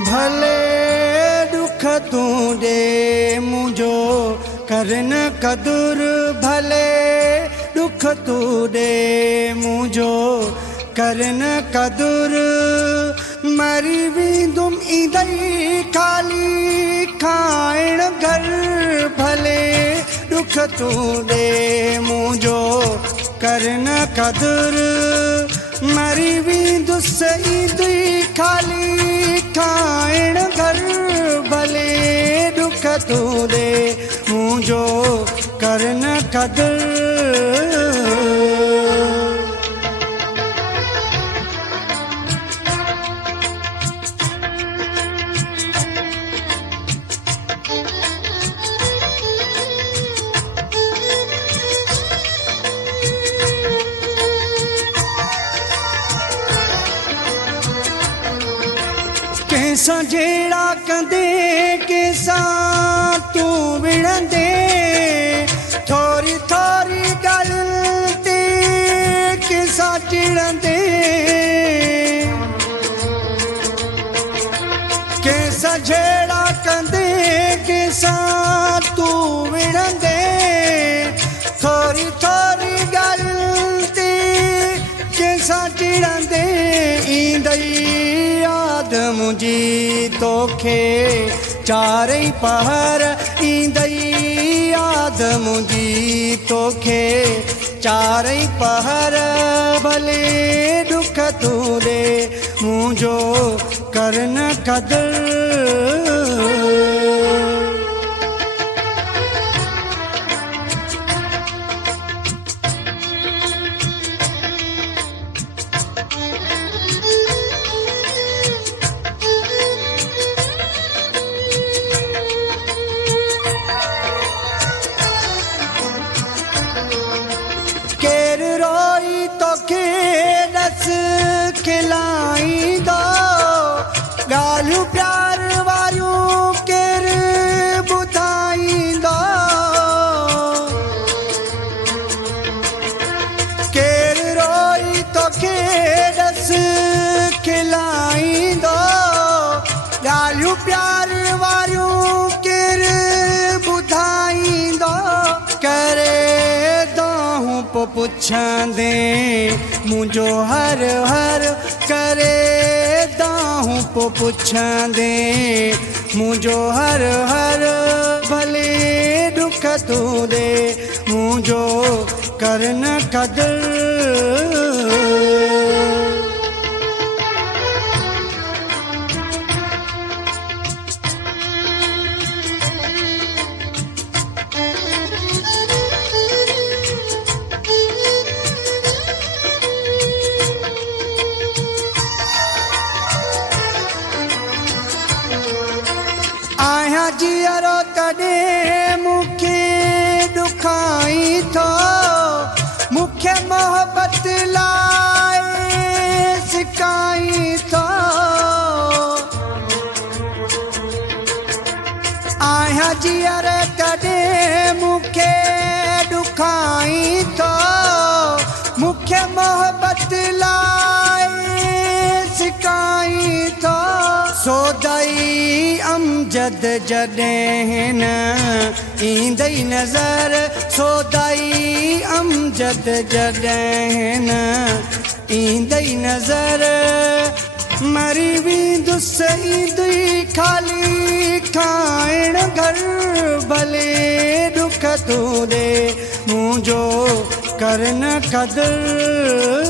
भले दुख तू दे मुझो करन कदुर भले दुख तू दे मुझो करन कदुर मरी भी तुम इदई खाली खाइण घर भले दुख तू दे मुझो करन कदुर मरी भी दुई खाली खाइण घर भले दुख तू दे मुझो करन कदुर कैसा जेड़ा कंदे कैसा तू विणंदे थोड़ी थोड़ी गल ते कैसा चिड़ंदे कैसा जेड़ा कंदे कैसा तू विणंदे थोड़ी थोड़ी गल ते कैसा चिड़ंदे ईंदई मुझी तोखे चारई पहर ईंदई याद मुझी तोखे चारई पहर भले दुख तू दे मुझो करन कदुर खिलाई दो गालियूं प्यार वारियूं केर ॿुधाई दो केर रोई तोखे दस खिलाई दो गालियूं प्यार वारियूं केर ॿुधाई दो करे पो पुछंदे मुझो हर हर करे दाहूं पो पुछंदे मुझो हर हर भले दुख तू दे मुझो करन कदुर आया जियरो तॾे मूंखे दुखाई थो मूंखे मोहबत लाइ सिकाई थो आया जियर तॾे मूंखे दुखाई थो मूंखे मोहबत लाइ सिकाई थो सोदाई अमजद जॾहिं न ईंदई नज़र सोदाई अमजद जॾहिं न ईंदई नज़र मरी वेंदुसि ईंदई खाली खाइण घर भले दुख तू दे मुझो करन कदुर